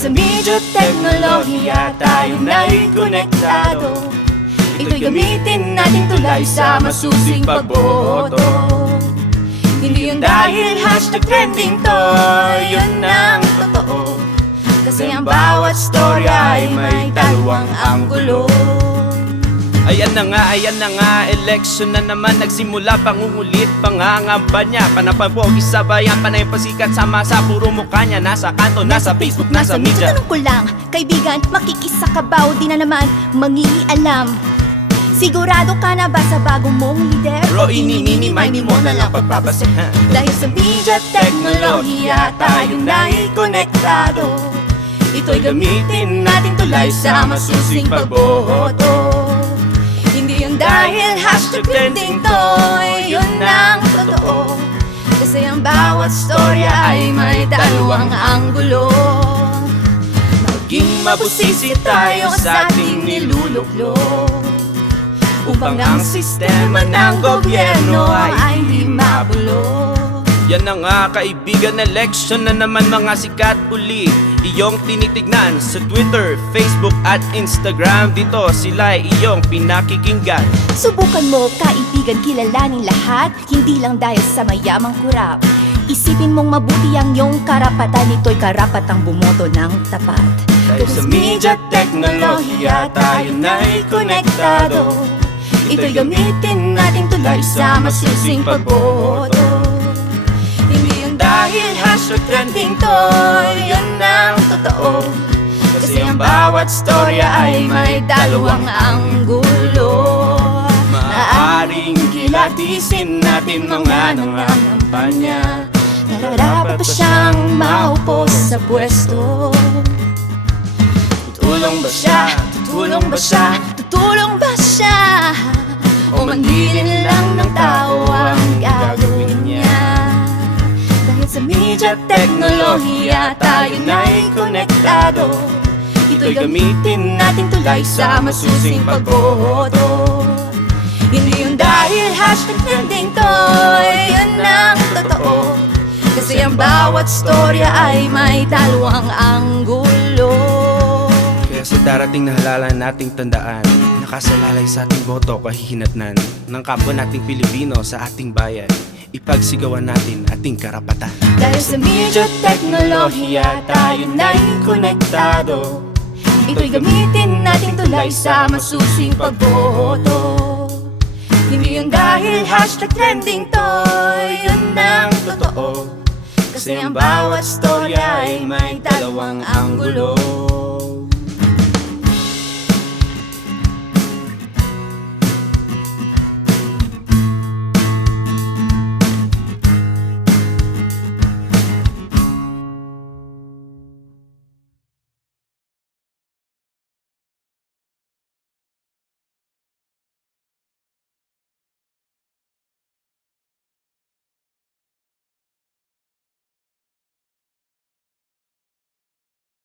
sa media teknolohiya tayo na'y konektado. Ito'y gamitin natin tulay sa masusing pagboto. Hindi yun dahil hashtag trending to, yun ang totoo. Kasi ang bawat storya ay may dalawang anggulo. Ayan na nga, election na naman nagsimula. Pangungulit, pangangampanya, panapapogi sa bayan, panay pasikat sa masa, puro mukha niya nasa kanto, nasa Facebook, nasa media. Tanong ko lang, kaibigan, makikisakabaw di na naman mangialam. Sigurado ka na ba sa bagong mong lider? Bro, ini-mini-mini mo na lang pagbabasa. Dahil sa media teknolohiya tayo na'y konektado. Ito'y gamitin natin tulay sa masusing pagboto. Hindi yun dahil hashtag trending to, yun ang totoo. Kasi ang bawat storya ay may dalawang anggulo. Maging mabusisi tayo sa ating niluluklok, upang ang sistema ng gobyerno ay hindi mabulok. Yan na nga kaibigan, election na naman, mga sikat uli iyong tinitignan sa Twitter, Facebook at Instagram. Dito sila'y iyong pinakikinggan. Subukan mo kaibigan, kilalanin lahat, hindi lang dahil sa mayamang kurap. Isipin mong mabuti ang iyong karapatan, ito'y karapatang bumoto ng tapat. Dahil sa media teknolohiya tayo na'y konektado. Ito'y gamitin natin tulay sa masusing pagboto. Hindi yun dahil hashtag trending to, yun ang totoo. Kasi ang bawat storya ay may dalawang anggulo. Maaaring kilatisin natin mga nangangampanya, nararapat pa siyang maupo sa pwesto. Tutulong ba siya? Tutulong ba siya? Tutulong ba siya? O manghilin lang ng tao ang gagawin niya? Dahil sa media teknolohiya tayo na'y konektado. Ito'y gamitin natin tulay sa masusing pagboto. Hindi yun dahil hashtag trending to, yun ang totoo. Kasi ang bawat storya ay may dalawang anggulo. Kaya sa darating na halalan nating tandaan, nakasalalay sa ating boto kahihinatnan ng kapwa nating Pilipino sa ating bayan. Ipagsigawan natin ating karapatan. Dahil sa media teknolohiya tayo na'y konektado. Ito'y gamitin natin tulay sa masusing pagboto. Hindi yun dahil hashtag trending to, yun ang totoo. Kasi ang bawat storya ay may dalawang anggulo.